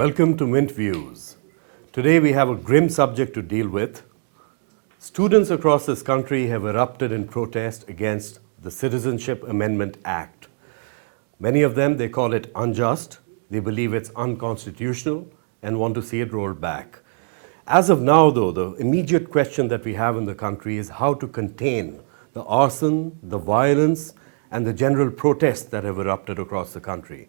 Welcome to Mint Views. Today we have a grim subject to deal with. Students across this country have erupted in protest against the Citizenship Amendment Act. Many of them, they call it unjust, they believe it's unconstitutional and want to see it rolled back. As of now, though, the immediate question that we have in the country is how to contain the arson, the violence, and the general protests that have erupted across the country.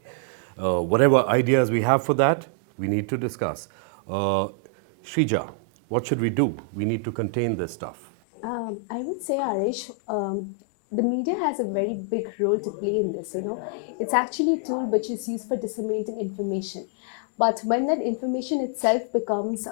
Whatever ideas we have for that, we need to discuss. Shrija, what should we do? We need to contain this stuff. I would say, Arish, the media has a very big role to play in this. It's actually a tool which is used for disseminating information. But when that information itself becomes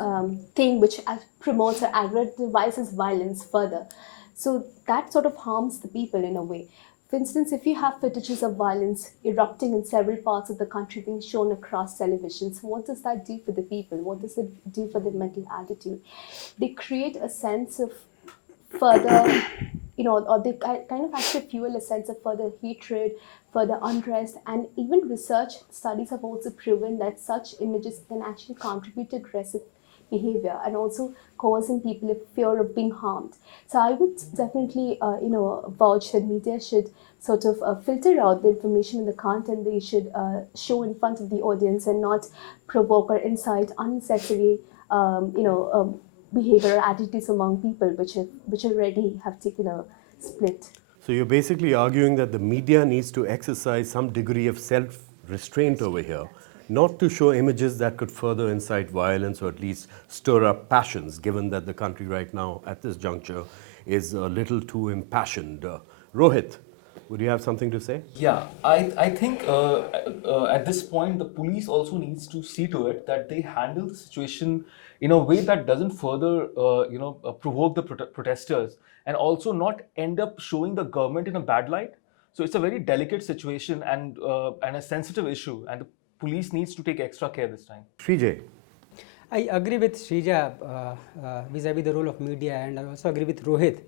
thing which promotes or aggravates violence further, so that sort of harms the people in a way. For instance, if you have footages of violence erupting in several parts of the country being shown across televisions, what does that do for the people? What does it do for their mental attitude? They create a sense of further, or they kind of actually fuel a sense of further hatred, further unrest, and even research studies have also proven that such images can actually contribute to aggressive behavior and also causing people a fear of being harmed. So I would definitely, vouch that media should sort of filter out the information and the content they should show in front of the audience and not provoke or incite unnecessary, behavior or attitudes among people which already have taken a split. So you're basically arguing that the media needs to exercise some degree of self-restraint over here, not to show images that could further incite violence or at least stir up passions, given that the country right now, at this juncture, is a little too impassioned. Rohit, would you have something to say? Yeah, I think at this point the police also needs to see to it that they handle the situation in a way that doesn't further provoke the protesters and also not end up showing the government in a bad light. So it's a very delicate situation and a sensitive issue, and the police needs to take extra care this time. Srijay. I agree with Shrija vis-a-vis the role of media, and I also agree with Rohit.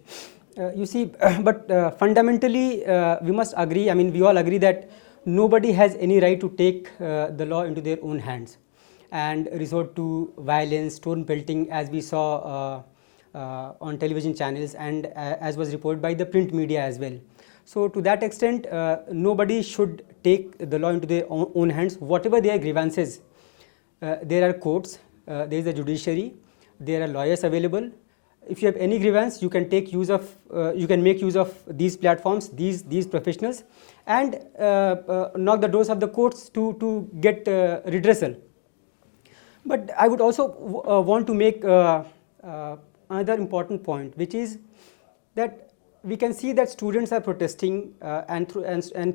You see, but fundamentally, we must agree, we all agree that nobody has any right to take the law into their own hands and resort to violence, stone pelting, as we saw on television channels and as was reported by the print media as well. So to that extent, nobody should take the law into their own hands. Whatever their grievances, there are courts, there is a judiciary, there are lawyers available. If you have any grievance, you can make use of these platforms, these professionals, and knock the doors of the courts to get redressal. But I would also want to make another important point, which is that we can see that students are protesting and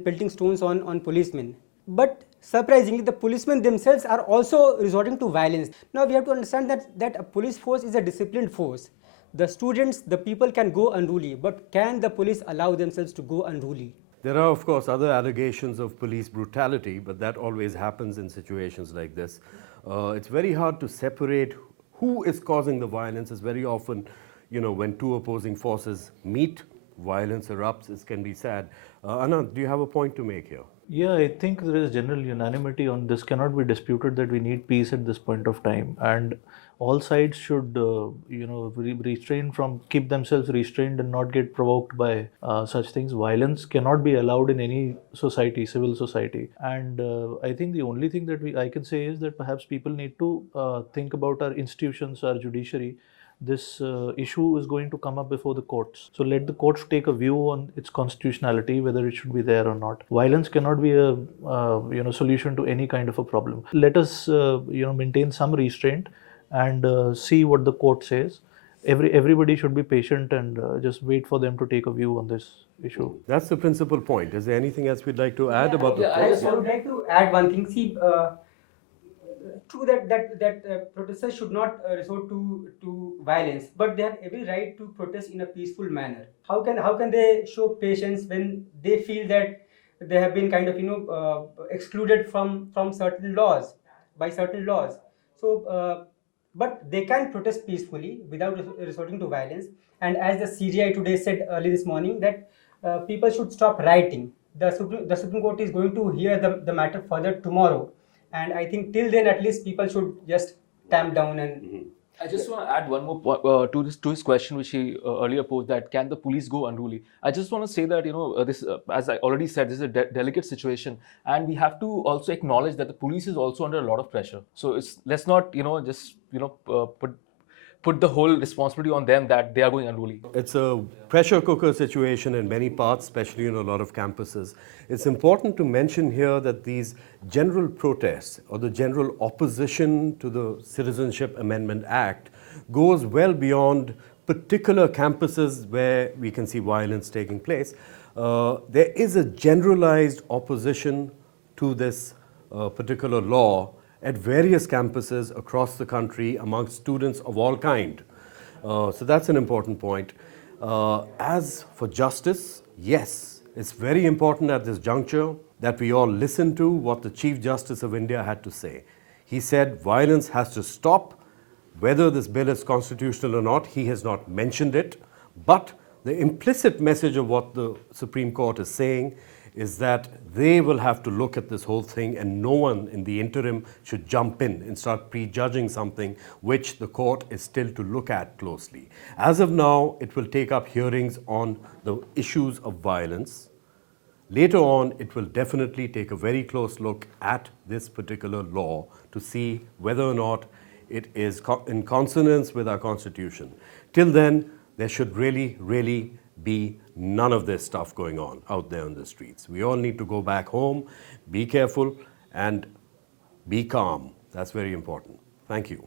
pelting stones on policemen. But surprisingly, the policemen themselves are also resorting to violence. Now we have to understand that a police force is a disciplined force. The students, the people can go unruly, but can the police allow themselves to go unruly? There are, of course, other allegations of police brutality, but that always happens in situations like this. It's very hard to separate who is causing the violence. It's very often, when two opposing forces meet, violence erupts. It can be sad. Anand, do you have a point to make here? Yeah, I think there is general unanimity on this. Cannot be disputed that we need peace at this point of time, and all sides should, keep themselves restrained and not get provoked by such things. Violence cannot be allowed in any society, civil society. And I think the only thing that I can say is that perhaps people need to think about our institutions, our judiciary. This issue is going to come up before the courts. So let the courts take a view on its constitutionality, whether it should be there or not. Violence cannot be a solution to any kind of a problem. Let us maintain some restraint and see what the court says. Everybody should be patient and just wait for them to take a view on this issue. That's the principal point. Is there anything else we'd like to add about the court? I would like to add one thing. See, true that protesters should not resort to violence, but they have every right to protest in a peaceful manner. How can they show patience when they feel that they have been kind of excluded from certain laws by certain laws? So, but they can protest peacefully without resorting to violence. And as the CJI today said early this morning, that people should stop rioting. The Supreme Court is going to hear the matter further tomorrow. and I think till then at least people should just tamp down and. I just want to add one more point to his question, which he earlier posed, that can the police go unruly? I just want to say that this, as I already said, this is a delicate situation, and we have to also acknowledge that the police is also under a lot of pressure. So let's not just put the whole responsibility on them that they are going unruly. It's a pressure cooker situation in many parts, especially in a lot of campuses. It's important to mention here that these general protests or the general opposition to the Citizenship Amendment Act goes well beyond particular campuses where we can see violence taking place. There is a generalized opposition to this particular law at various campuses across the country amongst students of all kind. So that's an important point. As for justice, yes, it's very important at this juncture that we all listen to what the Chief Justice of India had to say. He said violence has to stop. Whether this bill is constitutional or not, he has not mentioned it. But the implicit message of what the Supreme Court is saying is that they will have to look at this whole thing, and no one in the interim should jump in and start prejudging something which the court is still to look at closely. As of now, it will take up hearings on the issues of violence. Later on, it will definitely take a very close look at this particular law to see whether or not it is in consonance with our Constitution. Till then, there should really be none of this stuff going on out there on the streets. We all need to go back home, be careful, and be calm. That's very important. Thank you.